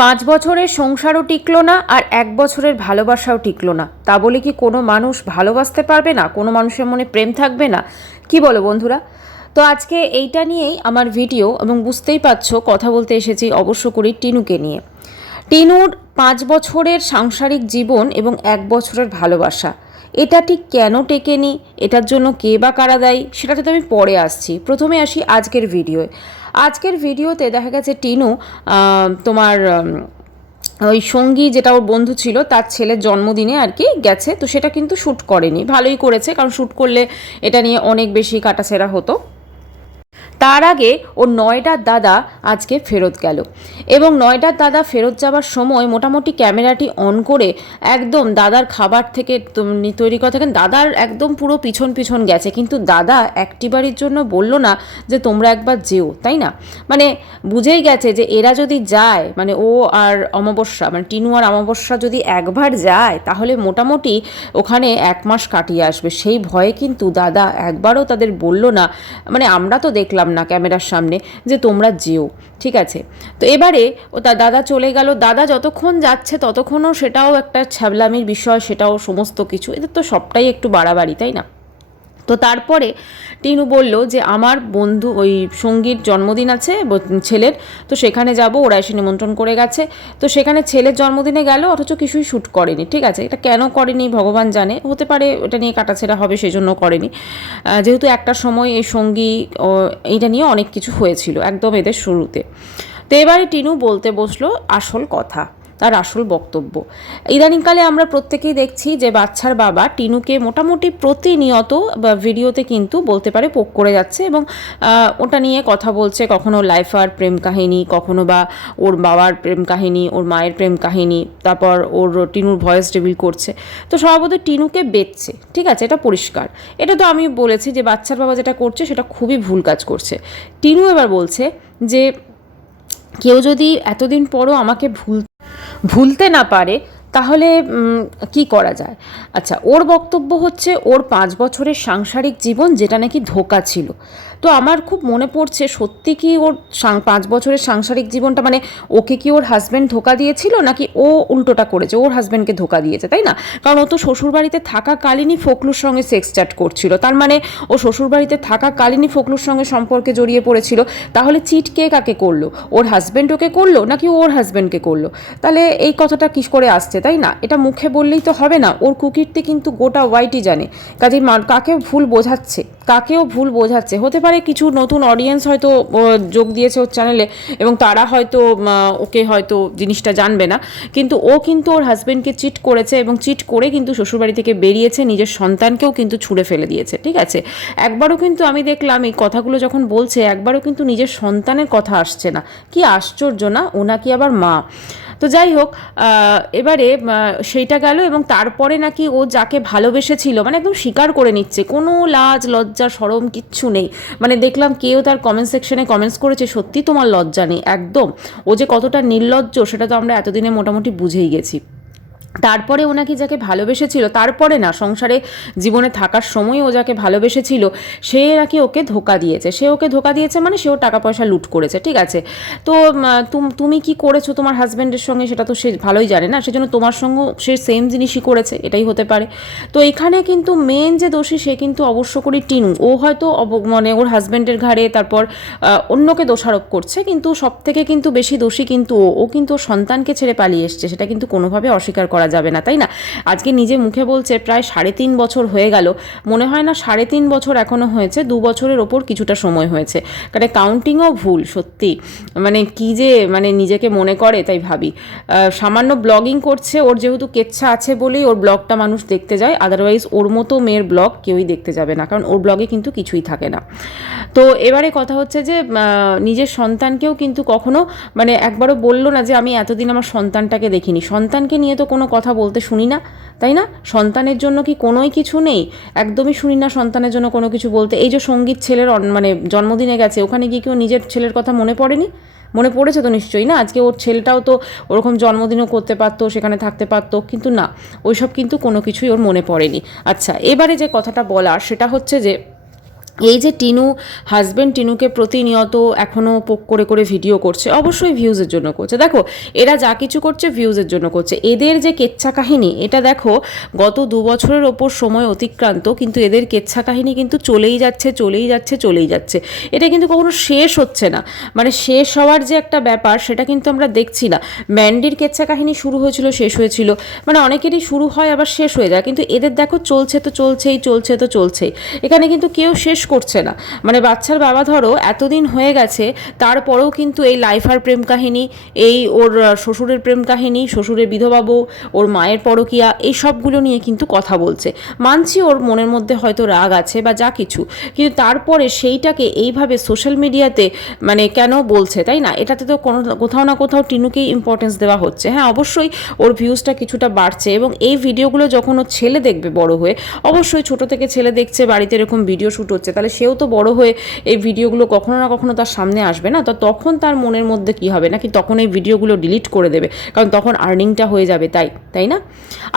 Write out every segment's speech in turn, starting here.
5 বছরের সংসারও টিকলো না, আর 1 বছরের ভালোবাসাও টিকলো না। তা বলে কি কোনো মানুষ ভালোবাসতে পারবে না? কোনো মানুষের মনে প্রেম থাকবে না? কি বলো বন্ধুরা? তো আজকে এইটা নিয়েই আমার ভিডিও, এবং বুঝতেই পারছো কথা বলতে এসেছি অবশ্য করি টিনুকে নিয়ে। টিনুর 5 বছরের সাংসারিক জীবন এবং 1 বছরের ভালোবাসা, এটা ঠিক কেন টেকেনি, এটার জন্য কে বা কারা দায়ী, সেটাতে তো আমি পরে আসছি। প্রথমে আসি আজকের ভিডিওয়। আজকের ভিডিওতে দেখা গেছে টিনু তোমার ওই সঙ্গী, যেটা ওর বন্ধু ছিল, তার ছেলের জন্মদিনে আর কি গেছে। তো সেটা কিন্তু শ্যুট করেনি, ভালোই করেছে, কারণ শ্যুট করলে এটা নিয়ে অনেক বেশি কাটাছেঁড়া হতো। তার আগে ওর নয়ডার দাদা আজকে ফেরত গেল, এবং নয়ডার দাদা ফেরত যাওয়ার সময় মোটামুটি ক্যামেরাটি অন করে একদম দাদার খাবার থেকে তৈরি করা থাকেন, দাদার একদম পুরো পিছন পিছন গেছে। কিন্তু দাদা একটিবারের জন্য বলল না যে তোমরা একবার যেও, তাই না? মানে বুঝেই গেছে যে এরা যদি যায়, মানে ও আর অমাবস্যা, মানে টিনু আর অমাবস্যা যদি একবার যায়, তাহলে মোটামুটি ওখানে 1 মাস কাটিয়ে আসবে। সেই ভয়ে কিন্তু দাদা একবারও তাদের বলল না, মানে আমরা তো দেখলাম না ক্যামেরার সামনে, যে তোমরা যেও, ঠিক আছে। তো এবারে ও তার দাদা চলে গেল। দাদা যতক্ষণ যাচ্ছে ততক্ষণও সেটাও একটা ছ্যাবলামির বিষয়, সেটাও সমস্ত কিছু, এদের তো সবটাই একটু বাড়াবাড়ি, তাই না? তো তারপরে টিনু বলল যে আমার বন্ধু ওই সঙ্গীর জন্মদিন আছে ছেলের, তো সেখানে যাব, ওরা এসে নিমন্ত্রণ করে গেছে। তো সেখানে ছেলের জন্মদিনে গেল, অথচ কিছুই শ্যুট করেনি, ঠিক আছে। এটা কেন করেনি ভগবান জানে, হতে পারে এটা নিয়ে কাটাছেড়া হবে সেজন্য করেনি। যেহেতু একটা সময় এই সঙ্গী এইটা নিয়ে অনেক কিছু হয়েছিল একদম এদের শুরুতে। তো এবারে টিনু বলতে বসলো আসল কথা, তার আসল বক্তব্য। ইদানিংকালে আমরা প্রত্যেকেই দেখছি যে বাচ্চার বাবা টিনুকে মোটামুটি প্রতিনিয়ত বা ভিডিওতে কিন্তু বলতে পারে পোক করে যাচ্ছে, এবং ওটা নিয়ে কথা বলছে, কখনো লাইফার প্রেম কাহিনী, কখনো বা ওর বাবার প্রেম কাহিনী, ওর মায়ের প্রেম কাহিনী, তারপর ওর টিনুর ভয়েস রিভিল করছে। তো স্বভাবত টিনুকে বেচছে, ঠিক আছে, এটা পরিষ্কার। এটা তো আমি বলেছি যে বাচ্চার বাবা যেটা করছে সেটা খুবই ভুল কাজ করছে। টিনু এবার বলছে যে কেউ যদি এতদিন পরও আমাকে ভুলতে না পারে, তাহলে কি করা যায়? আচ্ছা, ওর বক্তব্য হচ্ছে ওর 5 বছরের সাংসারিক জীবন যেটা নাকি ধোঁকা ছিল। তো আমার খুব মনে পড়ছে, সত্যি কি ওর 5 বছরের সাংসারিক জীবনটা, মানে ওকে কি ওর হাজব্যান্ড ধোঁকা দিয়েছিল, নাকি ও উল্টোটা করেছে, ওর হাজব্যান্ডকে ধোঁকা দিয়েছে, তাই না? কারণ ও তো শ্বশুরবাড়িতে থাকাকালীনই ফখলুর সঙ্গে সেক্স চ্যাট করছিল, তার মানে ও শ্বশুরবাড়িতে থাকাকালীনই ফখলুর সঙ্গে সম্পর্কে জড়িয়ে পড়েছিল। তাহলে চিট কে কাকে করলো? ওর হাজব্যান্ড ওকে করলো, নাকি ওর হাজব্যান্ডকে করলো? তাহলে এই কথাটা কি করে আসছে, তাই না? এটা মুখে বললেই তো হবে না, ওর কুকীর্তি কিন্তু গোটা ওয়াইটি জানে। কাজেই কাকেও ভুল বোঝাচ্ছে, কাকেও ভুল বোঝাচ্ছে। হতে পারে কিছু নতুন অডিয়েন্স হয়তো যোগ দিয়েছে ওর চ্যানেলে, এবং তারা হয়তো ওকে হয়তো জিনিসটা জানবে না, কিন্তু ও কিন্তু ওর হাজব্যান্ডকে চিট করেছে, এবং চিট করে কিন্তু শ্বশুরবাড়ি থেকে বেরিয়েছে, নিজের সন্তানকেও কিন্তু ছুঁড়ে ফেলে দিয়েছে, ঠিক আছে। একবারও কিন্তু আমি দেখলাম এই কথাগুলো যখন বলছে, একবারও কিন্তু নিজের সন্তানের কথা আসছে না। কি আশ্চর্য না, ও নাকি আবার মা। তো যাই হোক, এবারে সেইটা গেল, এবং তারপরে নাকি ও যাকে ভালোবেসেছিল, মানে একদম স্বীকার করে নিচ্ছে, কোনো লাজ লজ্জা শরম কিচ্ছু নেই। মানে দেখলাম কেউ তার কমেন্ট সেকশনে কমেন্টস করেছে, সত্যি তোমার লজ্জা নেই একদম। ও যে কতটা নির্লজ্জ সেটা তো আমরা এতদিনে মোটামুটি বুঝেই গেছি। তারপরে ও নাকি যাকে ভালোবেসেছিল, তারপরে না, সংসারে জীবনে থাকার সময় ও যাকে ভালোবেসেছিল, সে নাকি ওকে ধোঁকা দিয়েছে। সে ওকে ধোঁকা দিয়েছে মানে সেও টাকা পয়সা লুট করেছে, ঠিক আছে। তো তুমি কি করেছো তোমার হাজব্যান্ডের সঙ্গে সেটা তো সে ভালোই জানে না, সেজন্য তোমার সঙ্গেও সে সেম জিনিসই করেছে, এটাই হতে পারে। তো এখানে কিন্তু মেন যে দোষী সে কিন্তু অবশ্য করে টিনু। ও হয়তো মানে ওর হাজব্যান্ডের ঘাড়ে তারপর অন্যকে দোষারোপ করছে, কিন্তু সব থেকে কিন্তু বেশি দোষী কিন্তু ও কিন্তু ওর সন্তানকে ছেড়ে পালিয়ে এসছে, সেটা কিন্তু কোনোভাবে অস্বীকার করা যাবে না, তাই না? আজকে নিজে মুখে বলছে প্রায় 3.5 বছর হয়ে গেল। মনে হয় না 3.5 বছর এখনো হয়েছে, 2 বছরের ওপর কিছুটা সময় হয়েছে। কারণ কাউন্টিংও ভুল সত্যি। মানে কি যে মানে নিজেকে মনে করে, তাই ভাবি। সামান্য ব্লগিং করছে, ওর যেহেতু কেচ্ছা আছে বলেই ওর ব্লগটা মানুষ দেখতে যায়, আদারওয়াইজ ওর মতো মেয়ের ব্লগ কেউই দেখতে যাবে না, কারণ ওর ব্লগে কিন্তু কিছুই থাকে না। তো এবারে কথা হচ্ছে যে নিজের সন্তানকেও কিন্তু কখনো মানে একবারও বললো না যে আমি এতদিন আমার সন্তানটাকে দেখিনি। সন্তানকে নিয়ে তো কোনো কথা বলতে শুনি না, তাই না? সন্তানের জন্য কি কোনোই কিছু নেই? একদমই শুনি না সন্তানের জন্য কোনো কিছু বলতে। এই যে সঙ্গীত ছেলের মানে জন্মদিনে গেছে, ওখানে গিয়ে কেউ নিজের ছেলের কথা মনে পড়েনি? মনে পড়েছে তো নিশ্চয়ই না। আজকে ওর ছেলেটাও তো ওরকম জন্মদিনও করতে পারতো, সেখানে থাকতে পারতো, কিন্তু না, ওইসব কিন্তু কোনো কিছুই ওর মনে পড়েনি। আচ্ছা, এবারে যে কথাটা বলার সেটা হচ্ছে যে এই যে টিনু হাজব্যান্ড টিনুকে প্রতিনিয়ত এখনও পোক করে করে ভিডিও করছে, অবশ্যই ভিউজের জন্য করছে। দেখো এরা যা কিছু করছে ভিউজের জন্য করছে। এদের যে কেচ্ছা কাহিনী, এটা দেখো গত 2 বছরের ওপর সময় অতিক্রান্ত, কিন্তু এদের কেচ্ছা কাহিনী কিন্তু চলেই যাচ্ছে চলেই যাচ্ছে চলেই যাচ্ছে। এটা কিন্তু কখনো শেষ হচ্ছে না, মানে শেষ হওয়ার যে একটা ব্যাপার সেটা কিন্তু আমরা দেখছি না। ম্যান্ডির কেচ্ছা কাহিনী শুরু হয়েছিল, শেষ হয়েছিল, মানে অনেকেরই শুরু হয় আবার শেষ হয়ে যায়, কিন্তু এদের দেখো চলছে তো চলছেই, চলছে তো চলছেই। এখানে কিন্তু কেউ শেষ করছে না। মানে বাচ্চার বাবা ধরো এতদিন হয়ে গেছে, তারপরেও কিন্তু এই লাইফ আর প্রেম কাহিনী, এই ওর শ্বশুরের প্রেম কাহিনী, শ্বশুরের বিধবা বউ, ওর মায়ের পরকীয়া, এই সবগুলো নিয়ে কিন্তু কথা বলছে। মানছি ওর মনের মধ্যে হয়তো রাগ আছে বা যা কিছু, কিন্তু তারপরে সেইটাকে এইভাবে সোশ্যাল মিডিয়াতে মানে কেন বলছে, তাই না? এটাতে তো কোথাও না কোথাও টিনুকেই ইম্পর্টেন্স দেওয়া হচ্ছে। হ্যাঁ, অবশ্যই ওর ভিউজটা কিছুটা বাড়ছে, এবং এই ভিডিওগুলো যখন ও ছেলে দেখবে বড় হয়ে, অবশ্যই ছোট থেকে ছেলে দেখছে বাড়িতে এরকম ভিডিও শ্যুট হচ্ছে, তাহলে সেও তো বড় হয়ে এই ভিডিওগুলো কখনো না কখনো তার সামনে আসবে না? তো তখন তার মনের মধ্যে কি হবে, নাকি তখন এই ভিডিওগুলো ডিলিট করে দেবে, কারণ তখন আর্নিংটা হয়ে যাবে, তাই না?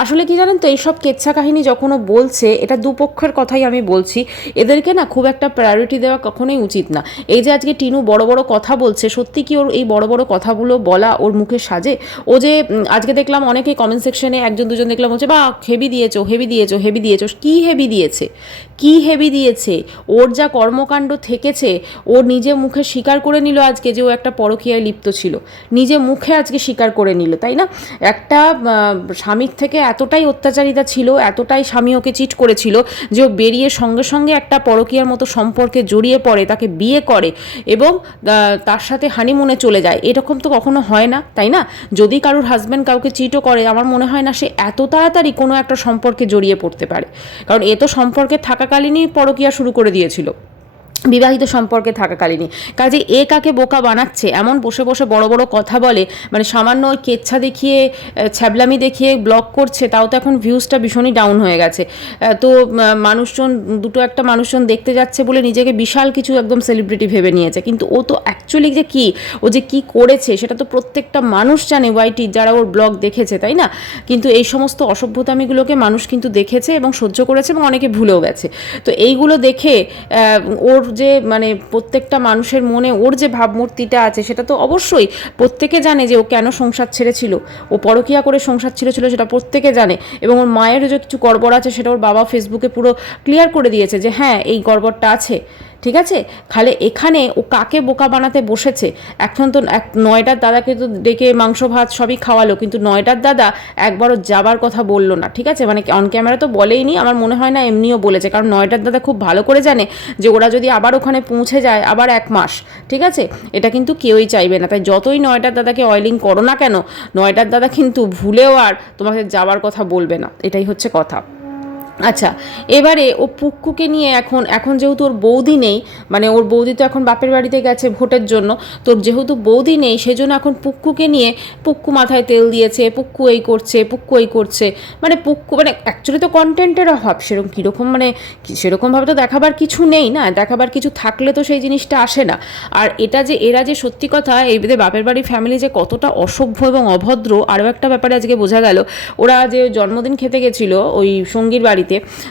আসলে কি জানেন তো, এইসব কেচ্ছা কাহিনী যখন ও বলছে, এটা দুপক্ষের কথাই আমি বলছি, এদেরকে না খুব একটা প্রায়োরিটি দেওয়া কখনোই উচিত না। এই যে আজকে টিনু বড় বড় কথা বলছে, সত্যি কি ওর এই বড় বড় কথাগুলো বলা ওর মুখে সাজে? ও যে আজকে দেখলাম অনেকেই কমেন্ট সেকশনে একজন দুজন দেখলাম বলছে, বা হেভি দিয়েছো হেভি দিয়েছো হেভি দিয়েছো। কি হেভি দিয়েছে? কি হেভি দিয়েছে? ওর যা কর্মকাণ্ড থেকেছে, ও নিজে মুখে স্বীকার করে নিল আজকে যে ও একটা পরকীয়ায় লিপ্ত ছিল, নিজে মুখে আজকে স্বীকার করে নিল, তাই না? একটা স্বামীর থেকে এতটাই অত্যাচারিতা ছিল, এতটাই স্বামী ওকে চিট করেছিল যে ও বেরিয়ে সঙ্গে সঙ্গে একটা পরকীয়ার মতো সম্পর্কে জড়িয়ে পড়ে, তাকে বিয়ে করে এবং তার সাথে হানিমুনে চলে যায়। এরকম তো কখনো হয় না, তাই না? যদি কারোর হাজব্যান্ড কাউকে চিটও করে, আমার মনে হয় না সে এত তাড়াতাড়ি কোনো একটা সম্পর্কে জড়িয়ে পড়তে পারে, কারণ এ তো সম্পর্কে থাকাকালীনই পরকীয়া শুরু করে দিয়েছিল, বিবাহিত সম্পর্কে থাকাকালীনই। কাজে এ কাকে বোকা বানাচ্ছে, এমন বসে বসে বড় বড় কথা বলে, মানে সামান্য ওই কেচ্ছা দেখিয়ে ছ্যাবলামি দেখিয়ে ব্লগ করছে, তাও তো এখন ভিউজটা ভীষণই ডাউন হয়ে গেছে। তো মানুষজন দুটো একটা মানুষজন দেখতে যাচ্ছে বলে নিজেকে বিশাল কিছু একদম সেলিব্রিটি ভেবে নিয়েছে, কিন্তু ও তো অ্যাকচুয়ালি যে কী, ও যে কী করেছে সেটা তো প্রত্যেকটা মানুষ জানে, ওয়াইটি যারা ওর ব্লগ দেখেছে, তাই না? কিন্তু এই সমস্ত অসভ্যতামিগুলোকে মানুষ কিন্তু দেখেছে এবং সহ্য করেছে, এবং অনেকে ভুলেও গেছে। তো এইগুলো দেখে ওর যে মানে প্রত্যেকটা মানুষের মনে ওর যে ভাবমূর্তিটা আছে, সেটা তো অবশ্যই প্রত্যেকে জানে যে ও কেন সংসার ছেড়েছিল, ও পরকীয়া করে সংসার ছেড়েছিল, সেটা প্রত্যেকে জানে। এবং ওর মায়ের যে কিছু গড়বড় আছে সেটা ওর বাবা ফেসবুকে পুরো ক্লিয়ার করে দিয়েছে যে হ্যাঁ এই গড়বড়টা আছে, ঠিক আছে? খালে এখানে ও কাকে বোকা বানাতে বসেছে। এখন তো নয়টার দাদাকে তো ডেকে মাংস ভাত সবই খাওয়ালো, কিন্তু নয়টার দাদা একবারও যাবার কথা বললো না, ঠিক আছে? মানে অন ক্যামেরা তো বলেইনি, আমার মনে হয় না এমনিও বলেছে, কারণ নয়টার দাদা খুব ভালো করে জানে যে ওরা যদি আবার ওখানে পৌঁছে যায় আবার 1 মাস, ঠিক আছে? এটা কিন্তু কেউই চাইবে না। তাই যতই নয়টার দাদাকে অয়েলিং করো না কেন, নয়টার দাদা কিন্তু ভুলেও আর তোমাকে যাবার কথা বলবে না, এটাই হচ্ছে কথা। আচ্ছা, এবারে ও পুক্কুকে নিয়ে এখন যেহেতু ওর বৌদি নেই, মানে ওর বৌদি তো এখন বাপের বাড়িতে গেছে ভোটের জন্য, তো যেহেতু বৌদি নেই সেজন্য এখন পুক্কুকে নিয়ে পুক্কু মাথায় তেল দিয়েছে, পুক্কু এই করছে, পুক্কু এই করছে, মানে পুক্কু মানে অ্যাকচুয়ালি তো কন্টেন্টের অভাব, সেরকম কীরকম মানে সেরকমভাবে তো দেখাবার কিছু নেই না, দেখাবার কিছু থাকলে তো সেই জিনিসটা আসে না। আর এটা যে এরা যে সত্যি কথা এই বাপের বাড়ির ফ্যামিলি যে কতটা অসভ্য এবং অভদ্র, আরও একটা ব্যাপারে আজকে বোঝা গেল। ওরা যে জন্মদিন খেতে গেছিলো ওই সঙ্গীর বাড়িতে,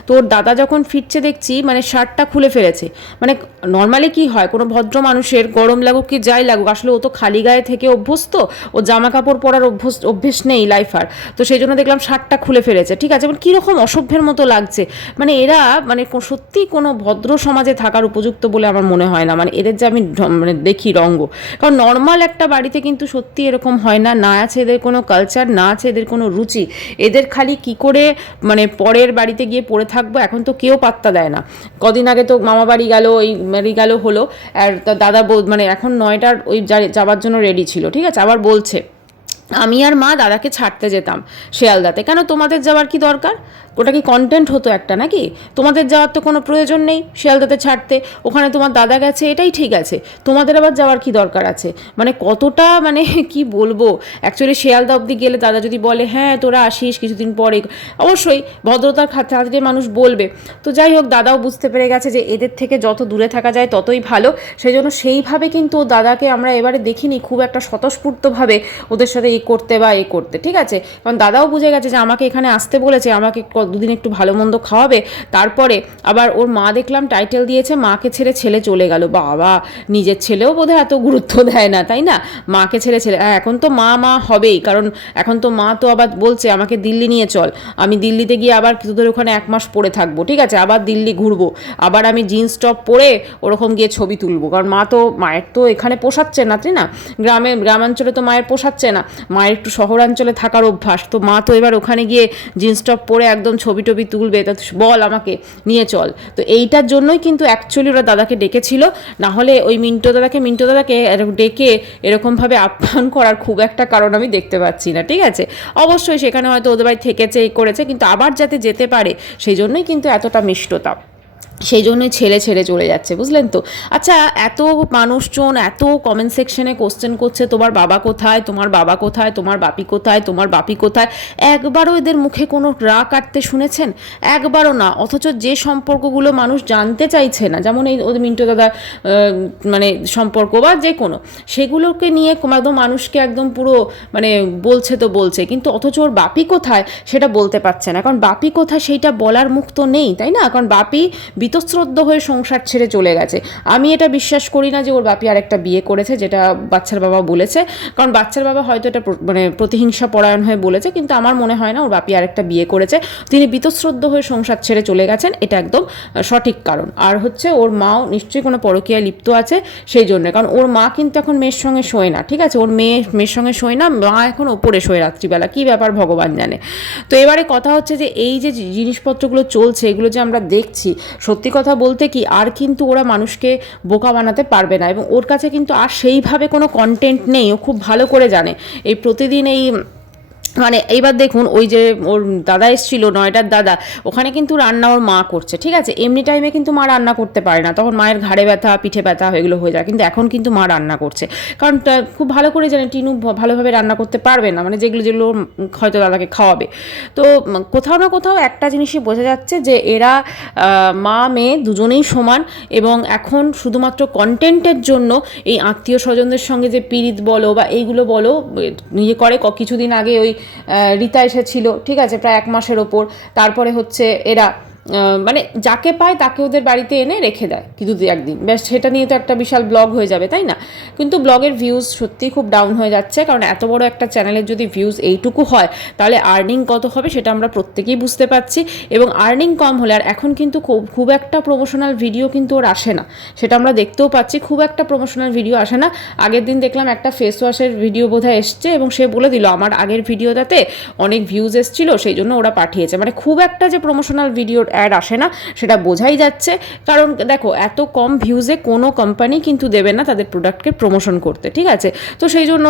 তো ওর দাদা যখন ফিরছে দেখছি মানে শার্টটা খুলে ফেলেছে। মানে নর্মালি কি হয়, কোনো ভদ্র মানুষের গরম লাগুক কি যাই লাগুক, আসলে ও তো খালি গায়ে থেকে অভ্যস্ত, ও জামা কাপড় পরার অভ্যেস নেই লাইফার, তো সেই জন্য দেখলাম শার্টটা খুলে ফেলেছে, ঠিক আছে? মানে কীরকম অসভ্যের মতো লাগছে। মানে এরা মানে সত্যি কোনো ভদ্র সমাজে থাকার উপযুক্ত বলে আমার মনে হয় না, মানে এদের যে আমি মানে দেখি রঙ্গ। কারণ নর্মাল একটা বাড়িতে কিন্তু সত্যি এরকম হয় না, না আছে এদের কোনো কালচার, না আছে এদের কোনো রুচি। এদের খালি কি করে মানে পরের বাড়িতে গিয়ে পড়ে থাকবো, এখন তো কেউ পাত্তা দেয় না। কদিন আগে তো মামা বাড়ি গেল, ওই বাড়ি গেল হলো, আর দাদা মানে এখন 9টার ওই যাবার জন্য রেডি ছিল, ঠিক আছে? আবার বলছে আমি আর মা দাদাকে ছাড়তে যেতাম শিয়ালদাতে, কেন তোমাদের যাওয়ার কি দরকার? ওটা কি কন্টেন্ট হতো একটা নাকি? তোমাদের যাওয়ার তো কোনো প্রয়োজন নেই শিয়ালদাতে ছাড়তে, ওখানে তোমার দাদা গেছে, এটাই ঠিক আছে, তোমাদের আবার যাওয়ার কি দরকার আছে? মানে কতটা মানে কি বলবো, অ্যাকচুয়ালি শিয়ালদা অবধি গেলে দাদা যদি বলে হ্যাঁ তোরা আসিস কিছুদিন পরে, অবশ্যই ভদ্রতার খাতিরে মানুষ বলবে। তো যাই হোক, দাদাও বুঝতে পেরে গেছে যে এদের থেকে যত দূরে থাকা যায় ততই ভালো, সেই জন্য সেইভাবে কিন্তু দাদাকে আমরা এবারে দেখিনি খুব একটা স্বতঃস্ফূর্তভাবে ওদের সাথে করতে বা করতে, ঠিক আছে? কারণ দাদাও বুঝে গেছে যে আমাকে এখানে আসতে বলেছে, আমাকে দুদিন একটু ভালো মন্দ খাওয়াবে, তারপরে আবার ওর মা দেখলাম টাইটেল দিয়েছে মাকে ছেড়ে ছেলে চলে গেল। বাবা, নিজের ছেলেও বোধহয় এত গুরুত্ব দেয় না, তাই না? মাকে ছেড়ে ছেলে, এখন তো মা হবেই, কারণ এখন তো মা তো আবার বলছে আমাকে দিল্লি নিয়ে চল, আমি দিল্লিতে গিয়ে আবার তোদের ওখানে 1 মাস পরে থাকবো, ঠিক আছে? আবার দিল্লি ঘুরবো, আবার আমি জিন্স টপ পরে ওরকম গিয়ে ছবি তুলবো, কারণ মায়ের তো এখানে পোষাচ্ছে না, তাই না? গ্রামাঞ্চলে তো মায়ের পোষাচ্ছে না, মায়ের একটু শহরাঞ্চলে থাকার অভ্যাস, তো মা তো এবার ওখানে গিয়ে জিন্স টপ পরে একদম ছবি টবি তুলবে, তা বল আমাকে নিয়ে চল। তো এইটার জন্যই কিন্তু অ্যাকচুয়ালি ওরা দাদাকে ডেকেছিল, না হলে ওই মিন্টো দাদাকে ডেকে এরকমভাবে আপ্যায়ন করার খুব একটা কারণ আমি দেখতে পাচ্ছি না, ঠিক আছে? অবশ্যই সেখানে হয়তো ওদের বাড়ি থেকেছে, করেছে, কিন্তু আবার যাতে যেতে পারে সেই জন্যই কিন্তু এতটা মিষ্টতা, সেই জন্যই ছেড়ে চলে যাচ্ছে, বুঝলেন তো? আচ্ছা, এত মানুষজন এত কমেন্ট সেকশনে কোশ্চেন করছে তোমার বাবা কোথায়, তোমার বাবা কোথায়, তোমার বাপি কোথায়, তোমার বাপি কোথায়, একবারও এদের মুখে কোনো রা কাটতে শুনেছেন? একবারও না। অথচ যে সম্পর্কগুলো মানুষ জানতে চাইছে না, যেমন এই ওদের মিন্টু দাদা মানে সম্পর্ক বা যে কোনো, সেগুলোকে নিয়ে একদম মানুষকে একদম পুরো মানে বলছে তো বলছে, কিন্তু অথচ ওর বাপি কোথায় সেটা বলতে পারছে না, কারণ বাপি কোথায় সেইটা বলার মুখ তো নেই, তাই না? কারণ বাপি বীতশ্রদ্ধ হয়ে সংসার ছেড়ে চলে গেছে। আমি এটা বিশ্বাস করি না যে ওর বাপি আর একটা বিয়ে করেছে, যেটা বাচ্চার বাবা বলেছে, কারণ বাচ্চার বাবা হয়তো এটা মানে প্রতিহিংসা পরায়ণ হয়ে বলেছে, কিন্তু আমার মনে হয় না ওর বাপি আর একটা বিয়ে করেছে। তিনি বীতশ্রদ্ধ হয়ে সংসার ছেড়ে চলে গেছেন, এটা একদম সঠিক কারণ। আর হচ্ছে ওর মাও নিশ্চয়ই কোনো পরকীয়ায় লিপ্ত আছে সেই জন্য, কারণ ওর মা কিন্তু এখন মেয়ের সঙ্গে শোয় না, ঠিক আছে? ওর মেয়ের সঙ্গে শোয় না, মা এখন ওপরে শোয় রাত্রিবেলা, কী ব্যাপার ভগবান জানে। তো এবারে কথা হচ্ছে যে এই যে জিনিসপত্রগুলো চলছে, এগুলো যে আমরা দেখছি, সত্যি কথা বলতে কি আর কিন্তু ওরা মানুষকে বোকা বানাতে পারবে না, এবং ওর কাছে কিন্তু আর সেইভাবে কোনো কন্টেন্ট নেই, ও খুব ভালো করে জানে। এই প্রতিদিন এই মানে এইবার দেখুন, ওই যে ওর দাদা এসেছিল, নয়টার দাদা, ওখানে কিন্তু রান্না ওর মা করছে, ঠিক আছে? এমনি টাইমে কিন্তু মা রান্না করতে পারে না, তখন মায়ের ঘাড়ে ব্যথা, পিঠে ব্যথা এগুলো হয়ে যায়, কিন্তু এখন কিন্তু মা রান্না করছে, কারণ খুব ভালো করে জানে টিনু ভালোভাবে রান্না করতে পারবে না, মানে যেগুলো হয়তো দাদাকে খাওয়াবে। তো কোথাও না কোথাও একটা জিনিসই বোঝা যাচ্ছে যে এরা মা মেয়ে দুজনেই সমান, এবং এখন শুধুমাত্র কন্টেন্টের জন্য এই আত্মীয় স্বজনদের সঙ্গে যে পীড়িত বলো বা এইগুলো বলো ইয়ে করে। কিছুদিন আগে ওই রীতা এসেছিল, ঠিক আছে, প্রায় 1 মাসের ওপর, তারপরে হচ্ছে এরা মানে যাকে পায় তাকে ওদের বাড়িতে এনে রেখে দেয় কিন্তু 2-1 দিন, ব্যাস সেটা নিয়ে তো একটা বিশাল ব্লগ হয়ে যাবে, তাই না? কিন্তু ব্লগের ভিউজ সত্যিই খুব ডাউন হয়ে যাচ্ছে, কারণ এত বড় একটা চ্যানেলের যদি ভিউজ এইটুকু হয় তাহলে আর্নিং কত হবে সেটা আমরা প্রত্যেকেই বুঝতে পারছি, এবং আর্নিং কম হলে, আর এখন কিন্তু খুব একটা প্রমোশনাল ভিডিও কিন্তু ওর আসে না, সেটা আমরা দেখতেও পাচ্ছি, খুব একটা প্রমোশনাল ভিডিও আসে না। আগের দিন দেখলাম একটা ফেস ওয়াশের ভিডিও বোধহয় এসছে, এবং সে বলে দিল আমার আগের ভিডিওটাতে অনেক ভিউজ এসেছিল সেই জন্য ওরা পাঠিয়েছে, মানে খুব একটা যে প্রমোশনাল ভিডিওর অ্যাড আসে না সেটা বোঝাই যাচ্ছে, কারণ দেখো এত কম ভিউজে কোনো কোম্পানি কিন্তু দেবে না তাদের প্রোডাক্টকে প্রমোশন করতে, ঠিক আছে? তো সেই জন্য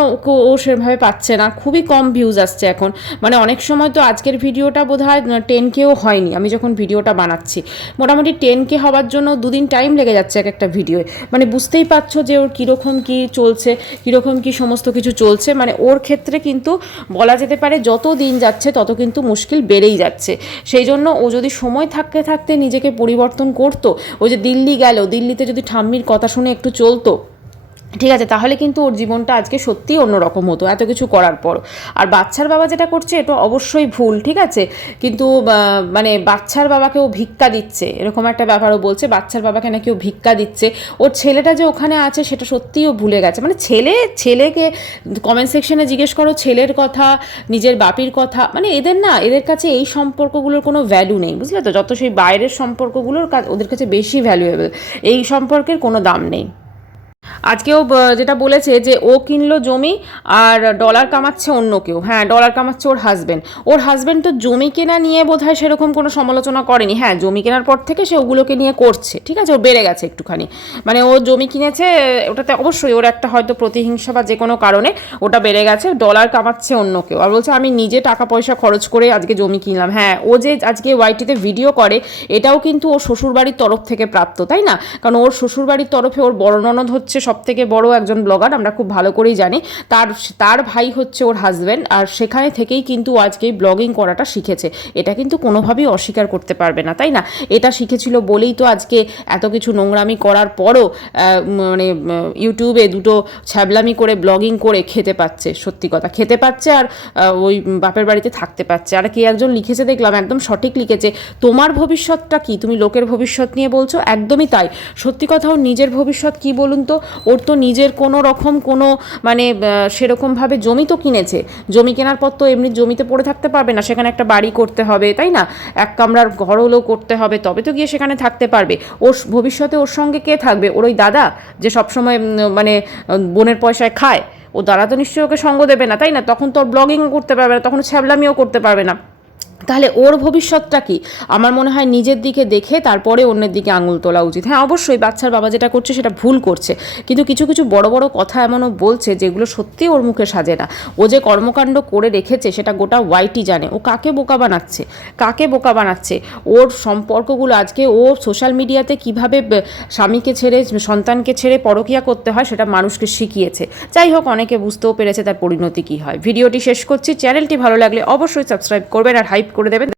ও সেভাবে পাচ্ছে না, খুবই কম ভিউজ আসছে এখন, মানে অনেক সময় তো আজকের ভিডিওটা বোধহয় 10Kও হয়নি, আমি যখন ভিডিওটা বানাচ্ছি মোটামুটি 10K হওয়ার জন্য 2 দিন টাইম লেগে যাচ্ছে একটা ভিডিওয়, মানে বুঝতেই পারছো যে ওর কীরকম কী চলছে, কীরকম কী সমস্ত কিছু চলছে, মানে ওর ক্ষেত্রে কিন্তু বলা যেতে পারে যত দিন যাচ্ছে তত কিন্তু মুশকিল বেড়েই যাচ্ছে। সেই জন্য ও যদি সময় থাকতে থাকতে নিজেকে পরিবর্তন করতো, ওই যে দিল্লি গেল, দিল্লিতে যদি ঠাম্মির কথা শুনে একটু চলতো, ঠিক আছে, তাহলে কিন্তু ওর জীবনটা আজকে সত্যিই অন্যরকম হতো এত কিছু করার পর। আর বাচ্চার বাবা যেটা করছে এটা অবশ্যই ভুল, ঠিক আছে, কিন্তু মানে বাচ্চার বাবাকে ও ভিক্ষা দিচ্ছে এরকম একটা ব্যাপারও বলছে, বাচ্চার বাবাকে নাকি ও ভিক্ষা দিচ্ছে, ওর ছেলেটা যে ওখানে আছে সেটা সত্যিই ও ভুলে গেছে, মানে ছেলেকে কমেন্ট সেকশনে জিজ্ঞেস করো ছেলের কথা, নিজের বাপির কথা, মানে এদের কাছে এই সম্পর্কগুলোর কোনো ভ্যালু নেই, বুঝলে তো? যত সেই বাইরের সম্পর্কগুলোর ওদের কাছে বেশি ভ্যালুয়েবল, এই সম্পর্কের কোনো দাম নেই। আজকেও যেটা বলেছে যে ও কিনলো জমি আর ডলার কামাচ্ছে অন্য কেউ, হ্যাঁ ডলার কামাচ্ছে ওর হাজব্যান্ড তো জমি কেনা নিয়ে বোধহয় সেরকম কোনো সমালোচনা করেনি, হ্যাঁ জমি কেনার পর থেকে সে ওগুলোকে নিয়ে করছে, ঠিক আছে, ও বেড়ে গেছে একটুখানি, মানে ও জমি কিনেছে ওটাতে অবশ্যই ওর একটা হয়তো প্রতিহিংসা বা যে কোনো কারণে ওটা বেড়ে গেছে, ডলার কামাচ্ছে অন্য কেউ, আর বলছে আমি নিজে টাকা পয়সা খরচ করে আজকে জমি কিনলাম। হ্যাঁ, ও যে আজকে ওয়াইটিতে ভিডিও করে এটাও কিন্তু ওর শ্বশুরবাড়ির তরফ থেকে প্রাপ্ত, তাই না? কারণ ওর শ্বশুরবাড়ির তরফে ওর বড় ননদ হচ্ছে সবথেকে বড় একজন ব্লগার, আমরা খুব ভালো করেই জানি। তার ভাই হচ্ছে ওর হাজব্যান্ড, আর সেখানে থেকেই কিন্তু আজকে ব্লগিং করাটা শিখেছে। এটা কিন্তু কোনোভাবেই অস্বীকার করতে পারবে না, তাই না? এটা শিখেছিল বলেই তো আজকে এত কিছু নোংরামি করার পরও মানে ইউটিউবে দুটো ছ্যাবলামি করে ব্লগিং করে খেতে পাচ্ছে। সত্যি কথা, খেতে পাচ্ছে আর ওই বাপের বাড়িতে থাকতে পারছে। আর কে একজন লিখেছে দেখলাম, একদম সঠিক লিখেছে, তোমার ভবিষ্যৎটা কি, তুমি লোকের ভবিষ্যৎ নিয়ে বলছো? একদমই তাই। সত্যি কথা, ওর নিজের ভবিষ্যৎ কি বলুন তো? ওর তো নিজের কোনো রকম কোনো মানে সেরকমভাবে জমি তো কিনেছে, জমি কেনার পর তো এমনি জমিতে পড়ে থাকতে পারবে না, সেখানে একটা বাড়ি করতে হবে, তাই না? এক কামরার ঘর হলেও করতে হবে, তবে তো গিয়ে সেখানে থাকতে পারবে। ওর ভবিষ্যতে ওর সঙ্গে কে থাকবে? ওর ওই দাদা যে সবসময় মানে বোনের পয়সায় খায়, ও দাদা তো নিশ্চয়ই ওকে সঙ্গ দেবে না, তাই না? তখন তো ওর ব্লগিংও করতে পারবে না, তখন ছ্যাবলামিও করতে পারবে না। তাহলে ওর ভবিষ্যৎটা কি? আমার মনে হয় নিজের দিকে দেখে তারপরে অন্যের দিকে আঙুল তোলা উচিত। হ্যাঁ, অবশ্যই বাচ্চার বাবা যেটা করছে সেটা ভুল করছে, কিন্তু কিছু কিছু বড় বড় কথা এমনও বলছে যেগুলো সত্যি ওর মুখে সাজে না। ও যে কর্মকাণ্ড করে রেখেছে সেটা গোটা ওয়াইটি জানে। ও কাকে বোকা বানাচ্ছে, কাকে বোকা বানাচ্ছে? ওর সম্পর্কগুলো আজকে ও সোশ্যাল মিডিয়াতে কিভাবে স্বামীকে ছেড়ে সন্তানকে ছেড়ে পরকীয়া করতে হয় সেটা মানুষকে শিখিয়েছে। যাই হোক, অনেকে বুঝতেও পেরেছে তার পরিণতি কী হয়। ভিডিওটি শেষ করছি। চ্যানেলটি ভালো লাগলে অবশ্যই সাবস্ক্রাইব করবেন আর হাইপ করে দেবেন।